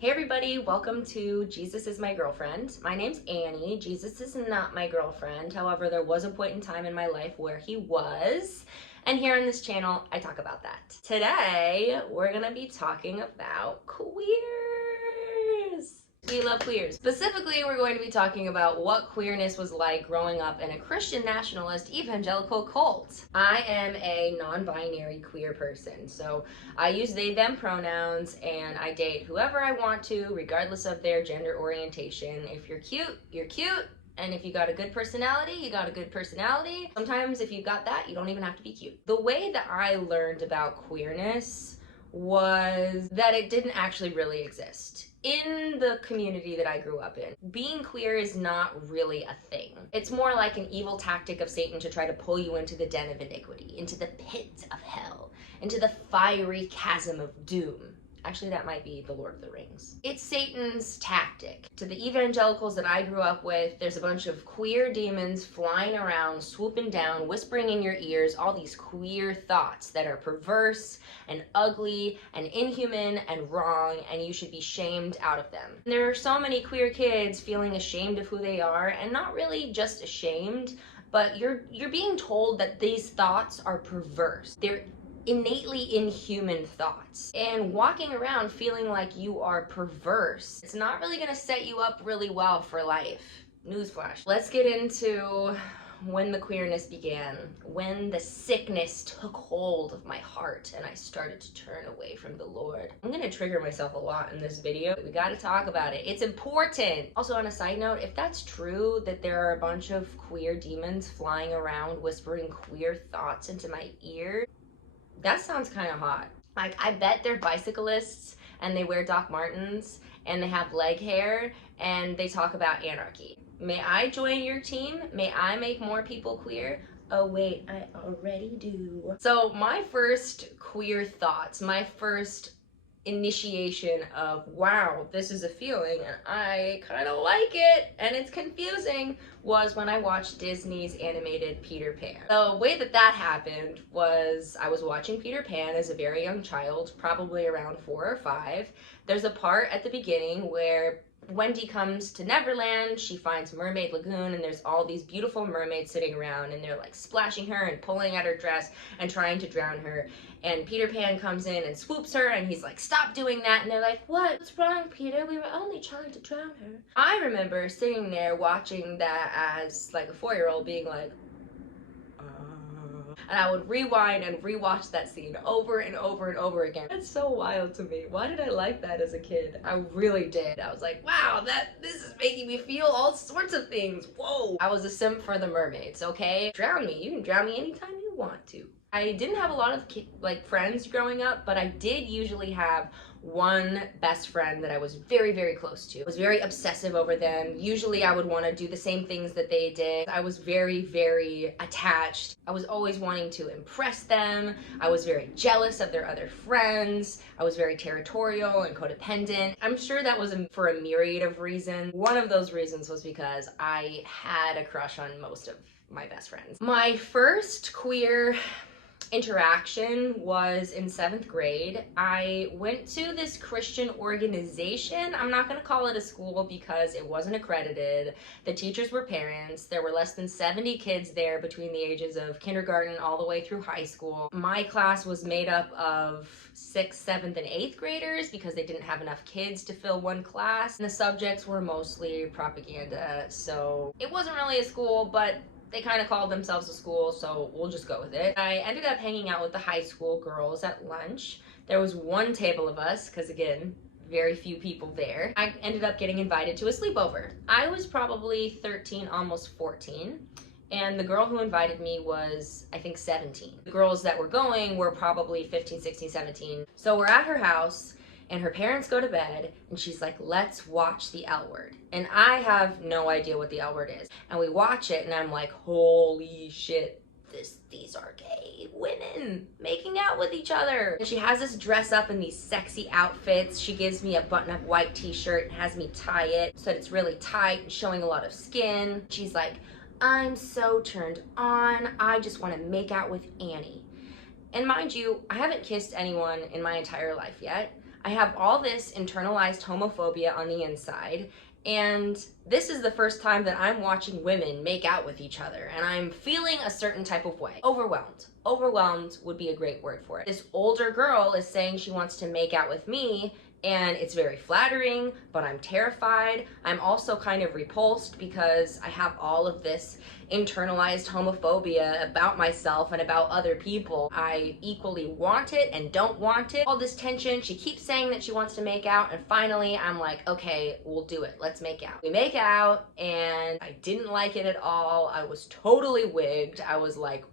Hey everybody, welcome to Jesus is My Girlfriend. My name's Annie. Jesus is not my girlfriend. However, there was a point in time in my life where he was. And here on this channel, I talk about that. Today, we're gonna be talking about queers. We love queers. Specifically, we're going to be talking about what queerness was like growing up in a Christian nationalist evangelical cult. I am a non-binary queer person, so I use they, them pronouns, and I date whoever I want to, regardless of their gender orientation. If you're cute, you're cute. And if you got a good personality, you got a good personality. Sometimes if you got that, you don't even have to be cute. The way that I learned about queerness was that it didn't actually really exist. In the community that I grew up in, being queer is not really a thing. It's more like an evil tactic of Satan to try to pull you into the den of iniquity, into the pit of hell, into the fiery chasm of doom. Actually, that might be the Lord of the Rings. It's Satan's tactic. To the evangelicals that I grew up with, there's a bunch of queer demons flying around, swooping down, whispering in your ears all these queer thoughts that are perverse and ugly and inhuman and wrong, and you should be shamed out of them. And there are so many queer kids feeling ashamed of who they are, and not really just ashamed, but you're being told that these thoughts are perverse. They're innately inhuman thoughts, and walking around feeling like you are perverse, it's not really going to set you up really well for life. Newsflash. Let's get into when the queerness began, when the sickness took hold of my heart and I started to turn away from the Lord. I'm gonna trigger myself a lot in this video. We gotta talk about it. It's important. Also, on a side note, if that's true that there are a bunch of queer demons flying around whispering queer thoughts into my ear, that sounds kind of hot. Like, I bet they're bicyclists and they wear Doc Martens and they have leg hair and they talk about anarchy. May I join your team? May I make more people queer? Oh wait, I already do. So my first queer thoughts, my first initiation of, wow, this is a feeling and I kind of like it and it's confusing, was when I watched Disney's animated Peter Pan. The way that that happened was I was watching Peter Pan as a very young child, probably around 4 or 5. There's a part at the beginning where Wendy comes to Neverland, she finds Mermaid Lagoon, and there's all these beautiful mermaids sitting around and they're like splashing her and pulling at her dress and trying to drown her. And Peter Pan comes in and swoops her and he's like, stop doing that. And they're like, what's wrong, Peter? We were only trying to drown her. I remember sitting there watching that as like a 4-year-old being like, and I would rewind and rewatch that scene over and over and over again. It's so wild to me. Why did I like that as a kid? I really did. I was like, wow, this is making me feel all sorts of things. Whoa. I was a simp for the mermaids, okay? Drown me. You can drown me anytime you want to. I didn't have a lot of friends growing up, but I did usually have one best friend that I was very, very close to. I was very obsessive over them. Usually I would want to do the same things that they did. I was very, very attached. I was always wanting to impress them. I was very jealous of their other friends. I was very territorial and codependent. I'm sure that was for a myriad of reasons. One of those reasons was because I had a crush on most of my best friends. My first queer interaction was in 7th grade. I went to this Christian organization. I'm not gonna call it a school because it wasn't accredited. The teachers were parents. There were less than 70 kids there between the ages of kindergarten all the way through high school. My class was made up of 6th, 7th, and 8th graders because they didn't have enough kids to fill one class. And the subjects were mostly propaganda, so it wasn't really a school, but they kind of called themselves a school, so we'll just go with it. I ended up hanging out with the high school girls at lunch. There was one table of us, because again, very few people there. I ended up getting invited to a sleepover. I was probably 13, almost 14, and the girl who invited me was, I think, 17. The girls that were going were probably 15, 16, 17. So we're at her house, and her parents go to bed, and she's like, let's watch the L Word. And I have no idea what the L Word is. And we watch it, and I'm like, holy shit, these are gay women making out with each other. And she has us dress up in these sexy outfits. She gives me a button-up white t-shirt and has me tie it so that it's really tight and showing a lot of skin. She's like, I'm so turned on. I just want to make out with Annie. And mind you, I haven't kissed anyone in my entire life yet. I have all this internalized homophobia on the inside, and this is the first time that I'm watching women make out with each other, and I'm feeling a certain type of way. Overwhelmed. Overwhelmed would be a great word for it. This older girl is saying she wants to make out with me, and it's very flattering, but I'm terrified. I'm also kind of repulsed because I have all of this internalized homophobia about myself and about other people. I equally want it and don't want it. All this tension, she keeps saying that she wants to make out, and finally I'm like, okay, we'll do it. Let's make out. We make out, and I didn't like it at all. I was totally wigged. I was like,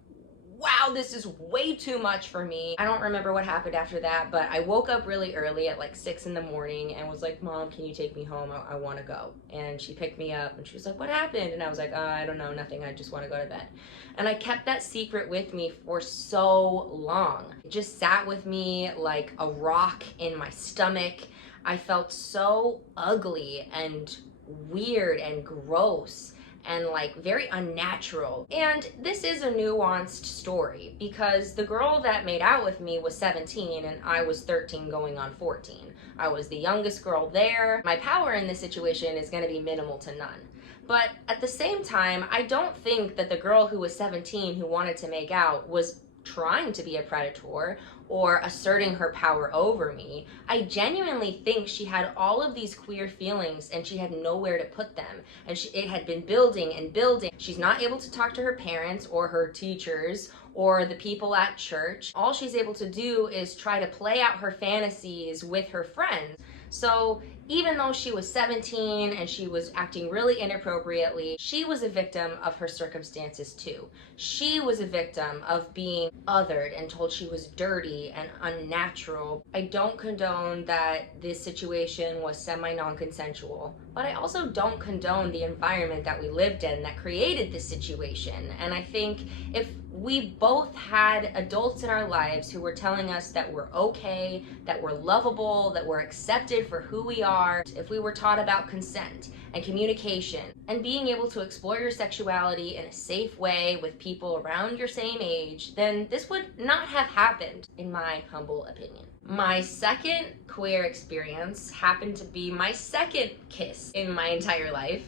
wow, this is way too much for me. I don't remember what happened after that, but I woke up really early at like 6 in the morning and was like, Mom, can you take me home? I want to go. And she picked me up and she was like, what happened? And I was like, I don't know, nothing. I just want to go to bed. And I kept that secret with me for so long. It just sat with me like a rock in my stomach. I felt so ugly and weird and gross and like very unnatural. And this is a nuanced story because the girl that made out with me was 17 and I was 13 going on 14. I was the youngest girl there. My power in this situation is going to be minimal to none. But at the same time, I don't think that the girl who was 17 who wanted to make out was trying to be a predator or asserting her power over me. I genuinely think she had all of these queer feelings and she had nowhere to put them. And it had been building and building. She's not able to talk to her parents or her teachers or the people at church. All she's able to do is try to play out her fantasies with her friends. So even though she was 17 and she was acting really inappropriately, she was a victim of her circumstances too. She was a victim of being othered and told she was dirty and unnatural. I don't condone that this situation was semi-non-consensual, but I also don't condone the environment that we lived in that created this situation. And I think if we both had adults in our lives who were telling us that we're okay, that we're lovable, that we're accepted for who we are, if we were taught about consent and communication and being able to explore your sexuality in a safe way with people around your same age, then this would not have happened, in my humble opinion. My second queer experience happened to be my second kiss in my entire life.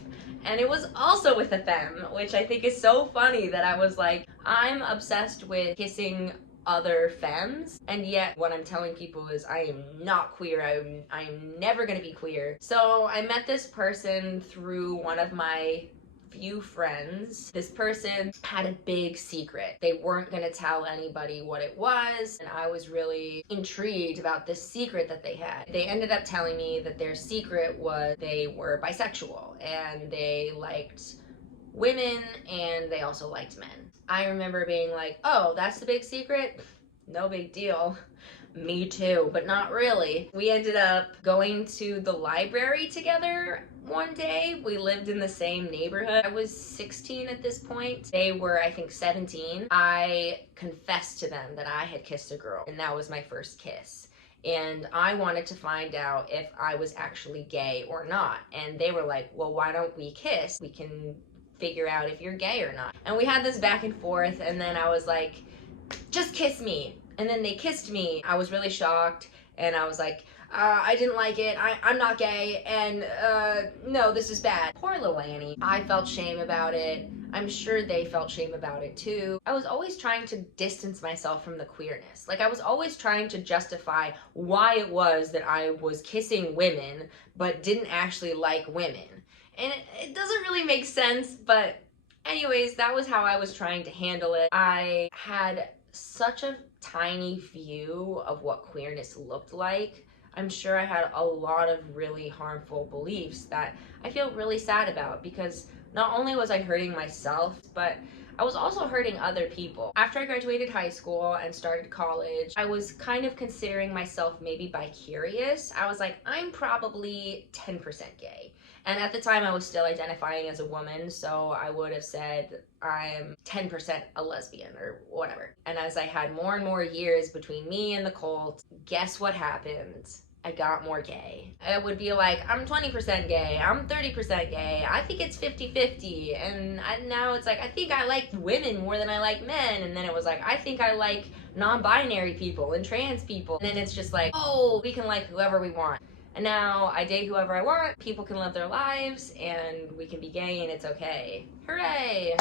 And it was also with a femme, which I think is so funny that I was like, I'm obsessed with kissing other femmes, and yet what I'm telling people is I am not queer. I'm never gonna be queer. So I met this person through one of my few friends. This person had a big secret. They weren't gonna tell anybody what it was, and I was really intrigued about this secret that they had. They ended up telling me that their secret was they were bisexual and they liked women and they also liked men. I remember being like, oh, that's the big secret? No big deal. Me too, but not really. We ended up going to the library together one day. We lived in the same neighborhood. I was 16 at this point. They were, I think, 17. I confessed to them that I had kissed a girl, and that was my first kiss. And I wanted to find out if I was actually gay or not. And they were like, well, why don't we kiss? We can figure out if you're gay or not. And we had this back and forth, and then I was like, just kiss me. And then they kissed me. I was really shocked, and I was like, I didn't like it. I'm not gay, and no, this is bad. Poor little Annie. I felt shame about it. I'm sure they felt shame about it too. I was always trying to distance myself from the queerness. Like, I was always trying to justify why it was that I was kissing women, but didn't actually like women. And it doesn't really make sense, but anyways, that was how I was trying to handle it. I had such a tiny view of what queerness looked like. I'm sure I had a lot of really harmful beliefs that I feel really sad about, because not only was I hurting myself, but I was also hurting other people. After I graduated high school and started college, I was kind of considering myself maybe bi-curious. I was like, I'm probably 10% gay. And at the time I was still identifying as a woman, so I would have said I'm 10% a lesbian or whatever. And as I had more and more years between me and the cult, guess what happened? I got more gay. It would be like, I'm 20% gay, I'm 30% gay, I think it's 50-50, and now it's like, I think I like women more than I like men, and then it was like, I think I like non-binary people and trans people. And then it's just like, oh, we can like whoever we want. And now I date whoever I want, people can live their lives, and we can be gay and it's okay. Hooray!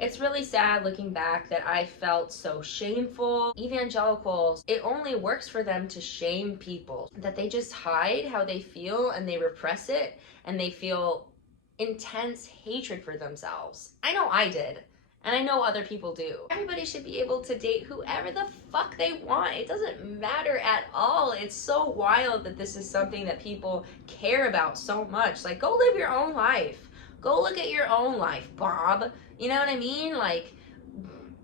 It's really sad looking back that I felt so shameful. Evangelicals, it only works for them to shame people, that they just hide how they feel and they repress it and they feel intense hatred for themselves. I know I did. And I know other people do. Everybody should be able to date whoever the fuck they want. It doesn't matter at all. It's so wild that this is something that people care about so much. Like, go live your own life. Go look at your own life, Bob. You know what I mean? Like,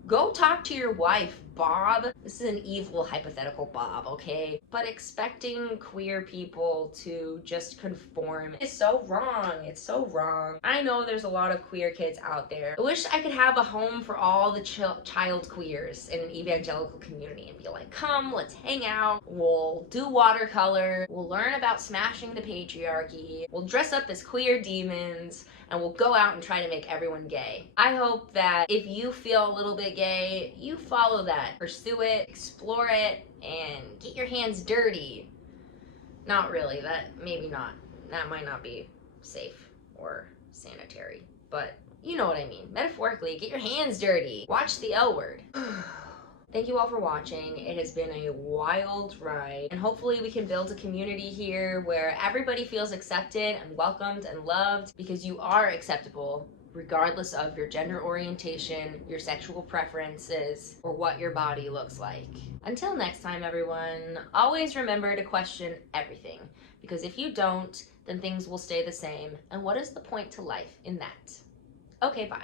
go talk to your wife, Bob. This is an evil hypothetical Bob, okay? But expecting queer people to just conform is so wrong. It's so wrong. I know there's a lot of queer kids out there. I wish I could have a home for all the child queers in an evangelical community and be like, come, let's hang out. We'll do watercolor. We'll learn about smashing the patriarchy. We'll dress up as queer demons. And we'll go out and try to make everyone gay. I hope that if you feel a little bit gay, you follow that. Pursue it, explore it, and get your hands dirty. Not really, maybe not. That might not be safe or sanitary, but you know what I mean. Metaphorically, get your hands dirty. Watch the L Word. Thank you all for watching. It has been a wild ride, and hopefully we can build a community here where everybody feels accepted and welcomed and loved, because you are acceptable regardless of your gender orientation, your sexual preferences, or what your body looks like. Until next time, everyone, always remember to question everything, because if you don't, then things will stay the same, and what is the point to life in that? Okay, bye.